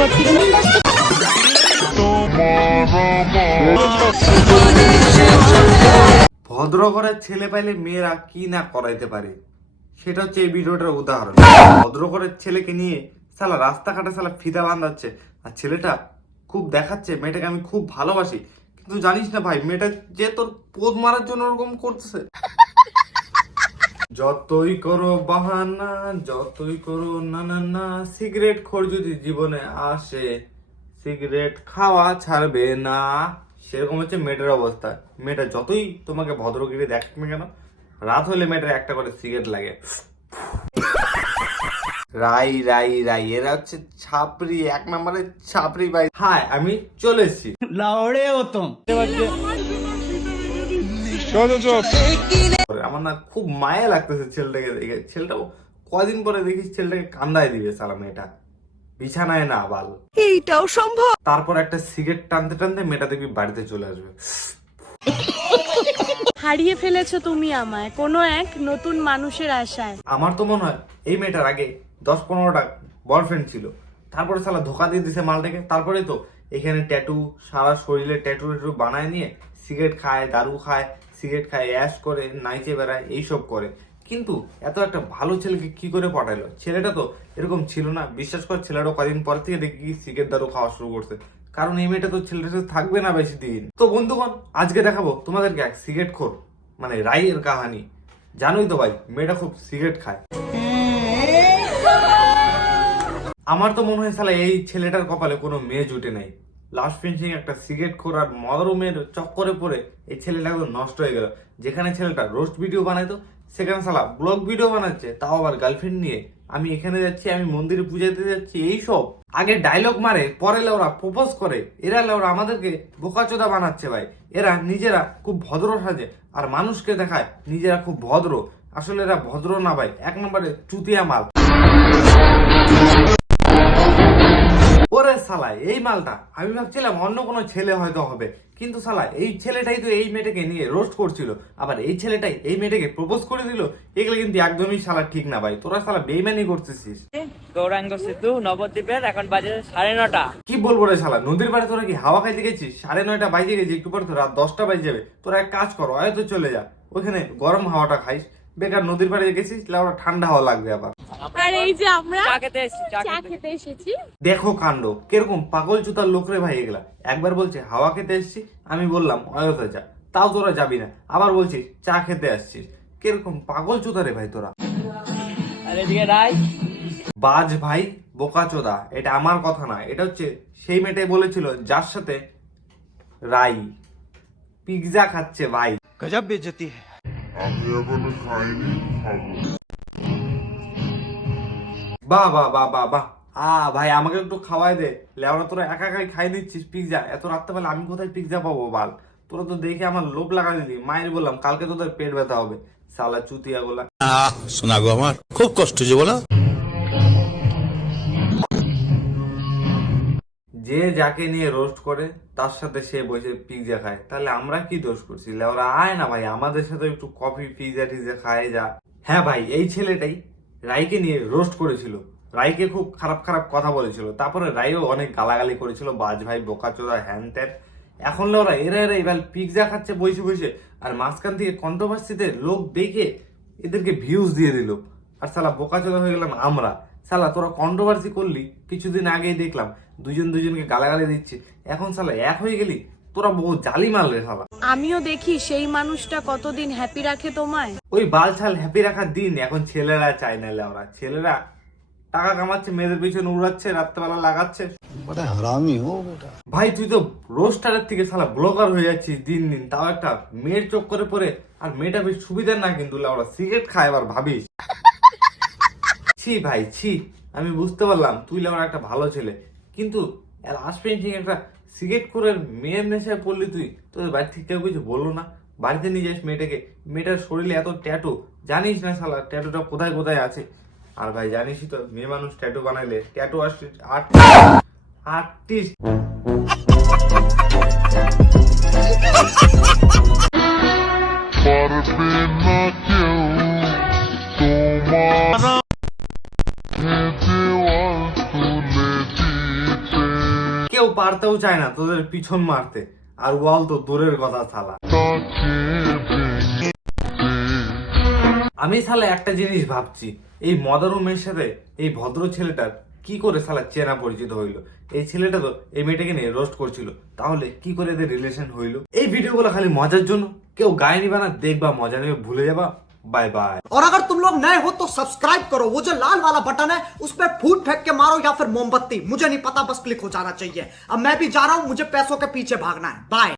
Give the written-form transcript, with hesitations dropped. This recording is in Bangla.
পারছি না। ভদ্র ঘরের ছেলে পাইলে মেয়েরা কি না করাইতে পারে সেটা হচ্ছে এই ভিডিওটার উদাহরণ। ভদ্র ঘরের ছেলেকে নিয়ে সালা রাস্তাঘাটে সালা ফিদা বাঁধাচ্ছে, আর ছেলেটা খুব দেখাচ্ছে মেয়েটাকে আমি খুব ভালোবাসি, কিন্তু জানিস না ভাই মেয়েটা যে তোর পোদ মারার জন্য ওরকম করতেছে। যতই করো বাহানা, যতই করো না না না, সিগারেট খোর যদি জীবনে আসে সিগারেট খাওয়া ছাড়বে না। সেরকম হচ্ছে মেয়েটার অবস্থা। মেয়েটা যতই তোমাকে ভদ্রগিরি দেখবে না কেন, রাত হলে মেয়েটার একটা করে সিগারেট লাগে। রাই রাই রাই, এরা হচ্ছে ছাপরি, এক নম্বরের ছাপরি ভাই। হাই, আমি চলে এসেছি। লাউড়ে হতো আমার না খুব মায়া লাগতেছে ছেলেটাকে দেখে। ছেলেটাও কদিন পরে দেখিস ছেলেটাকে কান্দায় দিবে সালা মেয়েটা, বিছানায় না বাল। এইটাও সম্ভব। তারপর একটা সিগারেট টানতে টানতে মেয়েটা দেখবি বাড়িতে চলে আসবে। হারিয়ে ফেলেছো তুমি আমায় কোনো এক নতুন মানুষের আশায়। আমার তো মনে হয় এই মেয়েটার আগে 10-15টা বয়ফ্রেন্ড ছিল, তারপরে সালা ধোকা দিয়ে দিছে মালটাকে। তারপরে তো এখানে ট্যাটু, সারা শরীরে ট্যাটু ট্যাটু বানায় নিয়ে সিগারেট খায়, দারু খায়, সিগারেট খায়, অ্যাশ করে, নাইচে বেড়ায়, এইসব করে। কিন্তু এত একটা ভালো ছেলেকে কি করে পটাইলো? ছেলেটা তো এরকম ছিল না। বিশ্বাস কর, ছেলেটা কদিন পর থেকে দেখি সিগারেট দারু খাওয়া শুরু করছে, কারণ এই মেয়েটা তো ছেলেটার সাথে থাকবে না বেশি দিন। তো বন্ধুগণ, আজকে দেখাবো তোমাদেরকে এক সিগারেট খোর মানে রাইয়ের কাহানি। জানোই তো ভাই মেয়েটা খুব সিগারেট খায়। আমার তো মনে হয় সালা এই ছেলেটার কপালে কোনো মেয়ে জুটে নাই। লাস্ট ফিনিশিং একটা সিগারেট খোর আর মদরমের চক্করে পড়ে এই ছেলেটা একদম নষ্ট হয়ে গেল। যেখানে ছেলেটা রোস্ট ভিডিও বানাইতো সেখানে সালা ব্লগ ভিডিও বানাচ্ছে, তাও আবার গার্লফ্রেন্ড নিয়ে। আমি এখানে যাচ্ছি, আমি মন্দিরে পূজাতে যাচ্ছি, এইসব আগে ডায়লগ মারে, পরে লেওরা প্রপোজ করে। এরা লেওরা আমাদেরকে বোকাচোদা বানাচ্ছে ভাই। এরা নিজেরা খুব ভদ্র সাজে আর মানুষকে দেখায় নিজেরা খুব ভদ্র, আসলে এরা ভদ্র না ভাই, এক নম্বরে চুতিয়া মাল। ওরে সালা এই মালটা আমি ভাবছিলাম অন্য কোনো ছেলে হয়তো হবে, কিন্তু সালা এই ছেলেটাই তো এই মেয়েটাকে নিয়ে রোস্ট করছিল, আবার এই ছেলেটাই এই মেয়েটাকে প্রপোজ করে দিল। এগুলো কিন্তু একদমই সালা ঠিক না ভাই, তোরা সালা বেইমানি করতেছিস। গৌরাঙ্গ সেতু নবদ্বীপের এখন বাজে 9:30। কি বলবো রে শালা, নদীর পাড়ে তোরা কি হাওয়া খাইতে গেছিস? 9:30 বাজে গেছে, একটু পরে তো রাত 10টা বাজে যাবে। তোরা এক কাজ করো, হয়তো চলে যা ওখানে গরম হাওয়াটা খাইস। বেকার নদীর পাড়ে গেছিস, ওরা ঠান্ডা হাওয়া লাগবে আবার। আর এই যে আমরা চা খেতে এসেছি। দেখো কাণ্ড, কিরকম পাগল চুতার লোক রে ভাই এগুলা। একবার বলছে হাওয়া খেতে এসছি, আমি বললাম অয়োধ্যা যা, তাও তোরা যাবি না। আবার বলছিস চা খেতে আসছিস, কিরকম পাগল চুতা রে ভাই তোরা। আর এদিকে রাই বাজ ভাই বোকাচোদা, এটা আমার কথা না, এটা হচ্ছে সেই মেয়েটাই বলেছিল যার সাথে রাই পিৎজা খাচ্ছে ভাই। গজব বেইজ্জতি है। আমি এখনো খাইনি, খাবো। বাহ বাহ বাহ বাহ বাহ, ভাই আমাকে একটু খাওয়াই দে। লেওরা তোরা একা একাই খাই নিচ্ছিস পিৎজা, এত রাত্রেবেলা আমি কোথায় পিৎজা পাবো বাল? তোরা তো দেখে আমার লোভ লাগা দিলি। মায়ের বললাম কালকে তোদের পেট ব্যথা হবে, সালা চুতিয়া গোলা। শোনা গো আমার খুব কষ্ট যে বলো। যে যাকে নিয়ে রোস্ট করে তার সাথে সে বসে পিৎজা খায়, তাহলে আমরা কি দোষ করছি? লেওরা আয় না ভাই আমাদের সাথে একটু কফি পিৎজা টিজা খায় যা। হ্যাঁ ভাই, এই ছেলেটাই রাইকে নিয়ে রোস্ট করেছিল, রাইকে খুব খারাপ খারাপ কথা বলেছিল, তারপরে রাইও অনেক গালাগালি করেছিল, বাজ ভাই বোকাচোদা হ্যান ত্যান। এখন লেওরা এরা এবার পিৎজা খাচ্ছে বসে বসে, আর মাঝখান থেকে কন্ট্রোভার্সিতে লোক দেখে এদেরকে ভিউজ দিয়ে দিল, আর সালা বোকাচোদা হয়ে গেলাম আমরা। সালা তোরা কন্ট্রোভার্সি করলি, কিছুদিন আগেই দেখলাম দুজনকে গালাগালি দিচ্ছে, এখন সালা এক হয়ে গেলি। তোরা বহু জালি মাল রে সালা। আমিও দেখি সেই মানুষটা কতদিন হ্যাপি রাখে তোমায়। ওই বালছাল হ্যাপি রাখার দিন এখন ছেলেরা চায় না লেওরা। ছেলেরা টাকা কামাচ্ছে, মেয়েদের পিছনে উড়াচ্ছে, রাত্রেবেলা লাগাচ্ছে। ভাই তুই তো রোস্টারের থেকে সালা ব্লগার হয়ে যাচ্ছিস দিন দিন, তাও একটা মেয়ের চক্করে পড়ে। আর মেয়েটা বেশ সুবিধার না কিন্তু লেওরা, সিগারেট খায় এবার ভাবিস। ছি ভাই ছি, আমি বুঝতে পারলাম তুই লেওরা একটা ভালো ছেলে, কিন্তু লাস্ট পেন্টিং একটা সিগারেট করে মেয়ের নেশায় পড়লি তুই। তোদের বাড়ি থেকে কেউ কিছু বললো না? বাড়িতে নিয়ে যাস মেয়েটাকে, মেয়েটার শরীরে এত ট্যাটু, জানিস না শালা ট্যাটুটা কোথায় কোথায় আছে? আর ভাই জানিসই তো মেয়ে মানুষ ট্যাটু বানাইলে ট্যাটু আর্টিস্ট পারবে না কেউ তোমার দেওয়াল তুলে দিতে। কেউ পারতেও চায় না তোদের পিছন মারতে, আর ওয়াল তো দূরের কথা শালা। আমি শালা একটা জিনিস ভাবছি, এই মদার মেয়ের সাথে এই ভদ্র ছেলেটার কি করে শালা চেনা পরিচিত হইলো? এই ছেলেটা তো এই মেয়েটাকে নিয়ে রোস্ট করছিল, তাহলে কি করে এদের রিলেশন হইলো? এই ভিডিওগুলো খালি মজার জন্য, কেউ গায়ে নিবা না, দেখবা মজা নেবে, ভুলে যাবা। Bye bye. और अगर तुम लोग नए हो तो सब्सक्राइब करो, वो जो लाल वाला बटन है उस पर फूट फेंक के मारो या फिर मोमबत्ती, मुझे नहीं पता, बस क्लिक हो जाना चाहिए। अब मैं भी जा रहा हूं, मुझे पैसों के पीछे भागना है। बाय।